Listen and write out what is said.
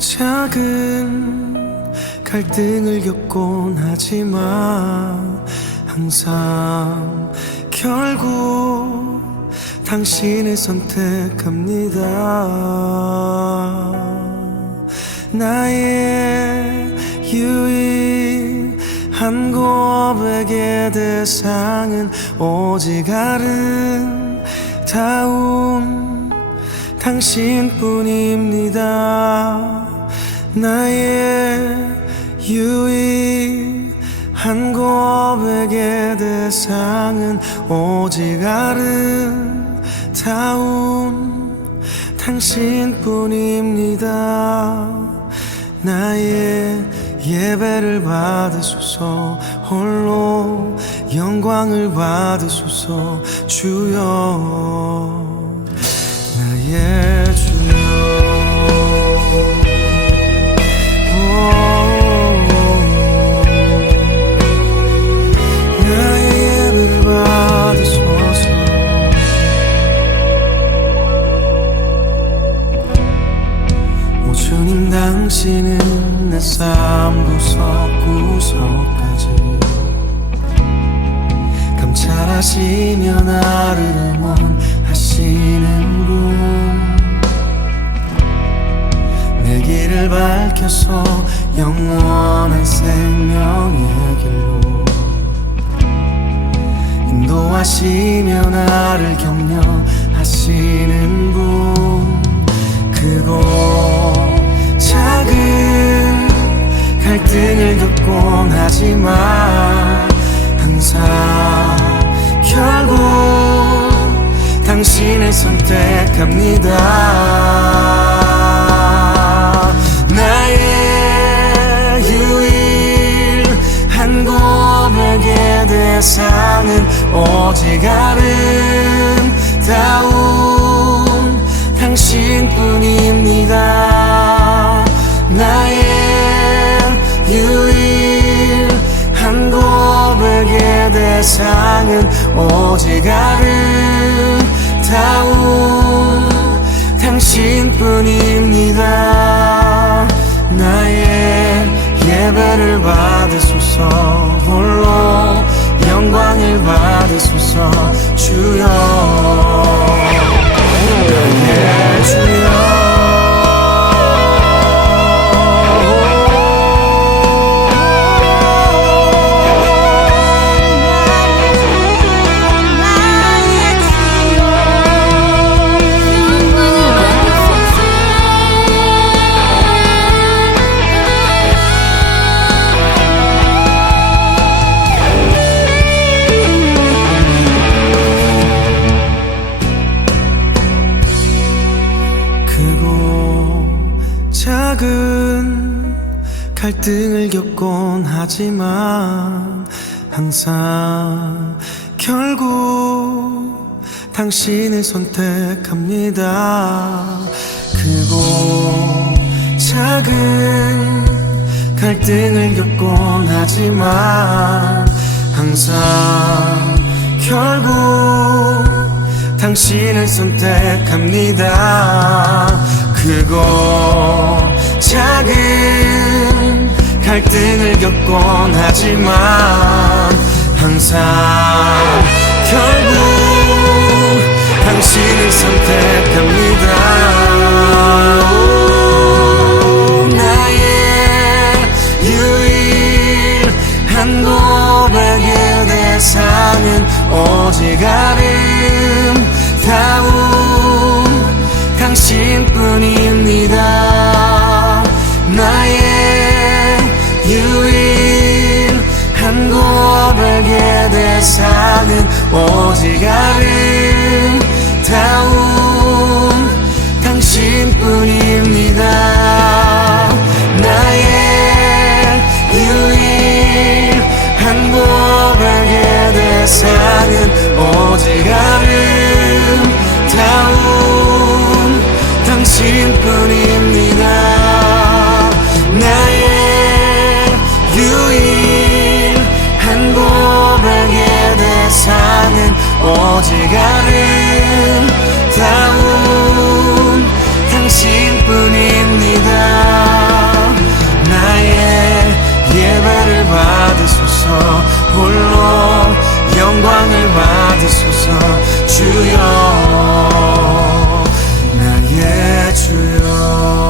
작은 갈등을 겪곤 하지만 항상 결국 당신을 선택합니다 나의 유일한 고백의 대상은 오직 아름다운 당신뿐입니다. 나의 유일한 고백의 대상은 오직 아름다운 당신뿐입니다. 나의 예배를 받으소서. 홀로 영광을 받으소서. 주여 하시며 나를 응원하시는 분내 길을 밝혀서 영원한 생명의 길로 인도하시며 나를 격려하시는 분 크고 작은 갈등을 겪곤 하지만 선택합니다. 나의 유일한 고백의 대상은 오직 아름다운 당신뿐입니다. 나의 유일한 고백의 대상은 오직 아름 다운 당신뿐입니다. 나의 예배를 받으소서. 홀로 영광을 받으소서. 주여 갈등을 겪곤 하지만 항상 결국 당신을 선택합니다. 크고 작은 갈등을 겪곤 하지만 항상 결국 당신을 선택합니다. 크고 작은 갈등을 겪곤 하지만 항상 결국 당신을 선택합니다. 오직 아름 오직 아름다운 당신뿐 오직 아름다운 당신뿐입니다. 나의 예배를 받으소서. 홀로 영광을 받으소서. 주여 나의 주여.